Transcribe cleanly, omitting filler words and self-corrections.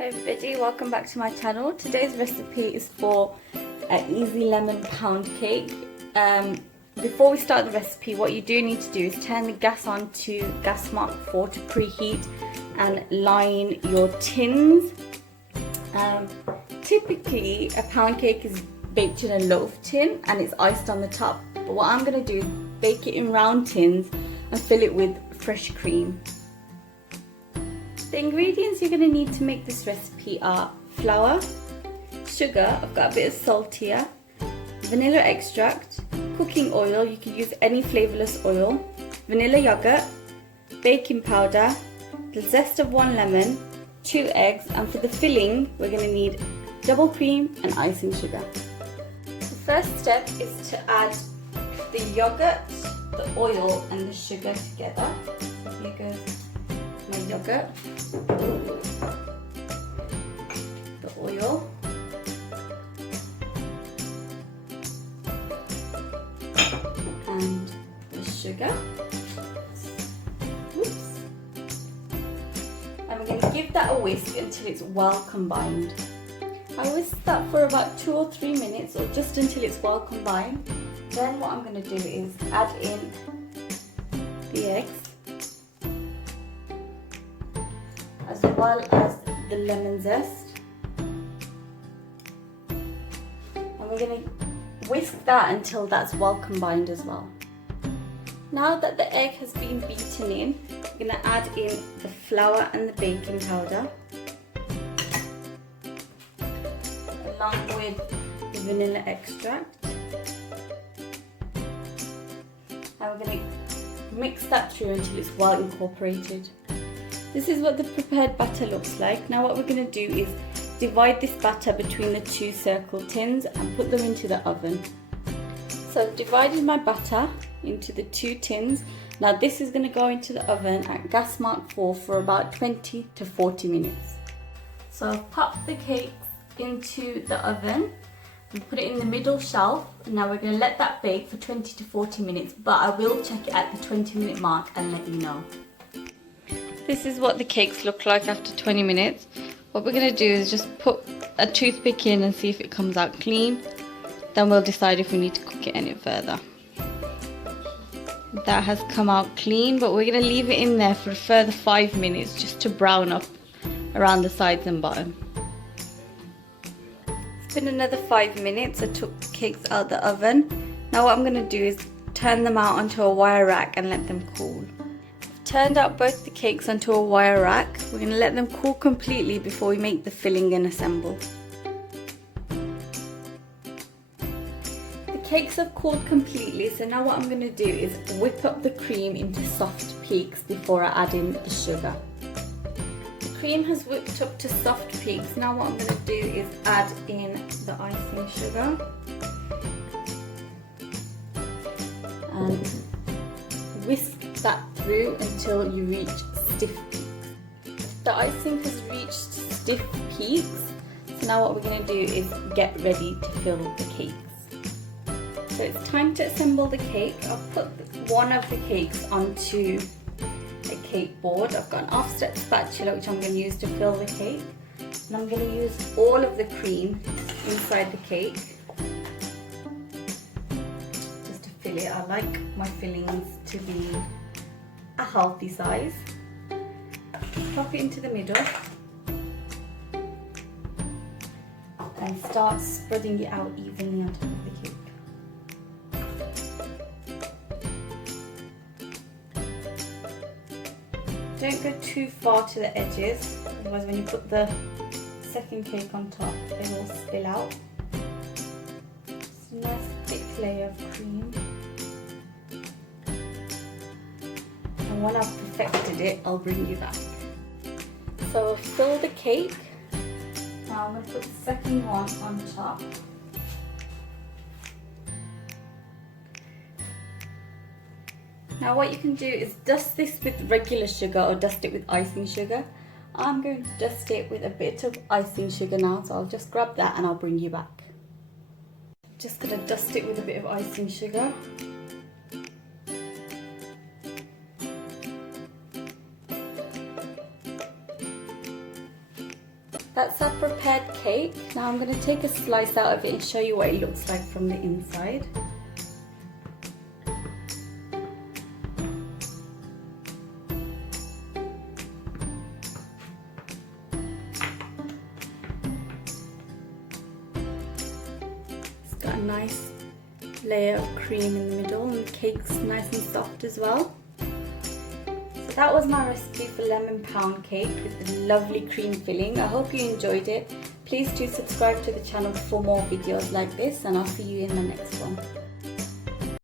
Hey everybody, welcome back to my channel. Today's recipe is for an easy lemon pound cake. Before we start the recipe, what you do need to do is turn the gas on to gas mark 4 to preheat and line your tins. Typically a pound cake is baked in a loaf tin and it's iced on the top, but what I'm going to do is bake it in round tins and fill it with fresh cream. The ingredients you're going to need to make this recipe are flour, sugar, I've got a bit of salt here, vanilla extract, cooking oil, you can use any flavourless oil, vanilla yogurt, baking powder, the zest of 1 lemon, 2 eggs, and for the filling we're going to need double cream and icing sugar. The first step is to add the yogurt, the oil and the sugar together. So here goes my yogurt, the oil, and the sugar. Oops. And we're going to give that a whisk until it's well combined. I whisk that for about 2 or 3 minutes, or just until it's well combined. Then what I'm going to do is add in the eggs, as well as the lemon zest, and we're going to whisk that until that's well combined as well. Now that the egg has been beaten in, we're going to add in the flour and the baking powder, along with the vanilla extract, and we're going to mix that through until it's well incorporated. This is what the prepared batter looks like. Now what we're going to do is divide this batter between the 2 circle tins and put them into the oven. So I've divided my batter into the 2 tins. Now this is going to go into the oven at gas mark 4 for about 20 to 40 minutes. So I've popped the cakes into the oven and put it in the middle shelf. Now we're going to let that bake for 20 to 40 minutes, but I will check it at the 20-minute mark and let you know. This is what the cakes look like after 20 minutes. What we're going to do is just put a toothpick in and see if it comes out clean. Then we'll decide if we need to cook it any further. That has come out clean, but we're going to leave it in there for a further 5 minutes just to brown up around the sides and bottom. It's been another 5 minutes. I took the cakes out of the oven. Now what I'm going to do is turn them out onto a wire rack and let them cool. Turned out both the cakes onto a wire rack. We're going to let them cool completely before we make the filling and assemble. The cakes have cooled completely, so now what I'm going to do is whip up the cream into soft peaks before I add in the sugar. The cream has whipped up to soft peaks. Now what I'm going to do is add in the icing sugar and whisk that through until you reach stiff peaks. The icing has reached stiff peaks, so now what we're going to do is get ready to fill the cakes. So it's time to assemble the cake. I've put one of the cakes onto a cake board. I've got an offset spatula which I'm going to use to fill the cake, and I'm going to use all of the cream inside the cake just to fill it. I like my fillings to be a healthy size. Pop it into the middle and start spreading it out evenly on top of the cake. Don't go too far to the edges, otherwise when you put the second cake on top they will spill out. It's a nice thick layer of cream. And when I've perfected it, I'll bring you back. So I've filled the cake. Now I'm going to put the second one on top. Now what you can do is dust this with regular sugar or dust it with icing sugar. I'm going to dust it with a bit of icing sugar now, so I'll just grab that and I'll bring you back. Just going to dust it with a bit of icing sugar. That's our prepared cake. Now I'm going to take a slice out of it and show you what it looks like from the inside. It's got a nice layer of cream in the middle and the cake's nice and soft as well. So that was my recipe for lemon pound cake with the lovely cream filling. I hope you enjoyed it. Please do subscribe to the channel for more videos like this, and I'll see you in the next one.